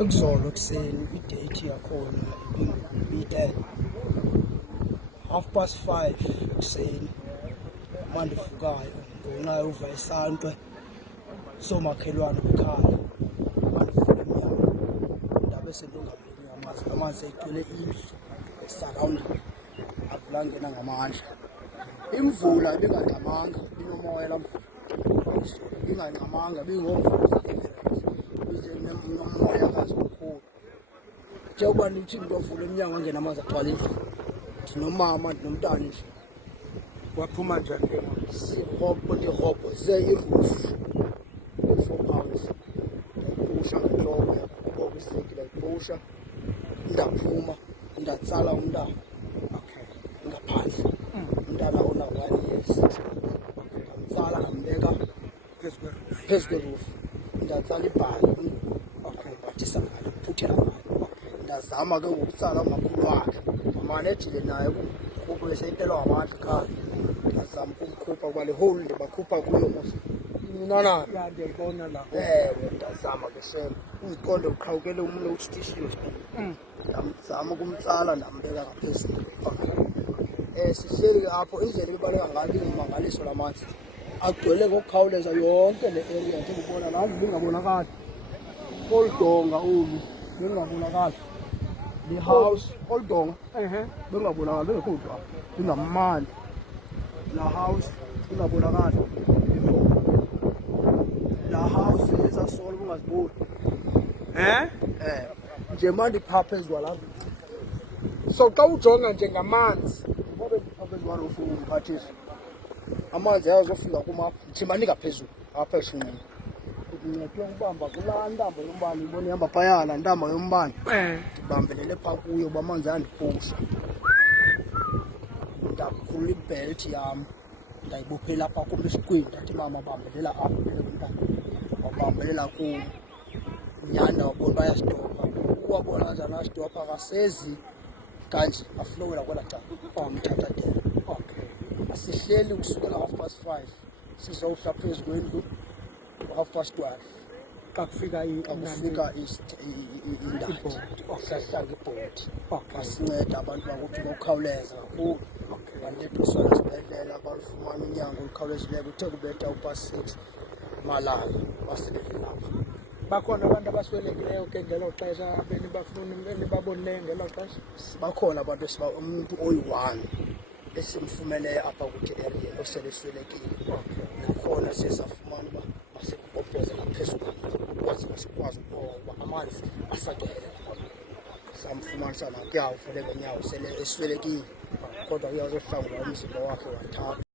Ekuzolo ekuseni idate yakhona ibide 5:30 ekuseni mandivukayo ngenxa yova isantwe somakhelwane bekhaya mandivule emnyango ndabe sendingamlungi amanzi egcwele indlu esarawundi avula ngena ngamandla. Imvula ibingangxamanga inomoya laa mvula ibingangxamanga nomoya kazi omkhulu. Njengoba ndithi ndovula emnyango angena amanzi agcwala indlu, ndinomama ndinomntana endlini. Waphuma njani ke ndirobhoze irufu i-4 pounds ndayipusha ngentloko yakuboko iseki ndayipusha ndaphuma ndatsala umntana ngaphandle, umntana ona-1 year 6 ndamtsala ndambeka phezu kwerufu ndatsala ibhali ndabathisa ngayo ndaphuthela ngayo. Ndazama ke ngokutsala umakhulu wakhe ngamane ejile naye kukhupha eseyipelwa ngamandla ekhaya. Ndazama ukumkhupha kuba le hole ndibakhupha kuyo mos incinanana. ndiyayibona la. Ewe, ndazama ke shem uziqonde uqhawukele umlo usitishile ndamzama ukumtsala ndambeka ngaphezulu. Sihleli apho indlela ebebaleka ngayo ingumangaliso lamanzi agcwele ngokukhawuleza yonke le area njengobona laa ndlu lingabonakali, olu donga olu lingabonakali, le house olu donga bengabonakali bengekho nto apho lingamandi, laa house ingabonakali, laa house ezasolo bungaziboni nje mandiphaa phezu kwalaa ndlu. So xa ujonga njengamanzi Ngoba ndiphaa phezu kwaloo fowuni mphathisa amanzi ayazofika kum ndithi manika phezulu apha eshunqini. Ndincedwe ukubamba kulaa ntambo yombane ibona ihamba phaya, laa ntambo yombane ndibambelele phaa kuyo uba amanzi ayandipusha. Ndakhulula ibhelthi yam ndayibophela apha kum esiqwini ndathi mama bambelela apha umntana wabambelela kum. Nyhani ndawabona uba ayasitopha, uwabona kanjani asitopha akasezi kanje aflowela kwelaa cala wamthatha. Sihleli kusukela 5:30 sizawuhla phezu kwendlu 12:30 xa kufika kufika indadi sahlanga ibhodi. Basinceda abantu bakuthi ngokukhawuleza kakhulu, bandeduswa esibhedlela balufumana unyango olukhawulezileyo. Kuthe kubetha u6 malanga baselelapha. bakhona abantu abaswelekileyo ke ngelo xesha benibabonileyo ngelo xesha? Bakhona abantu umuntu oyi-1 esimfumeleyo apha kuthi area osele eswelekile. Nakhona siye safumana uba masikubhobhoze ngaphezulu kwaze sikwazi ukuba amanzi asagcwele. Samfumanisa nakuya uvule ngenyawo sele eswelekile, kodwa uyazohlangula umzimba wakhe wathatha.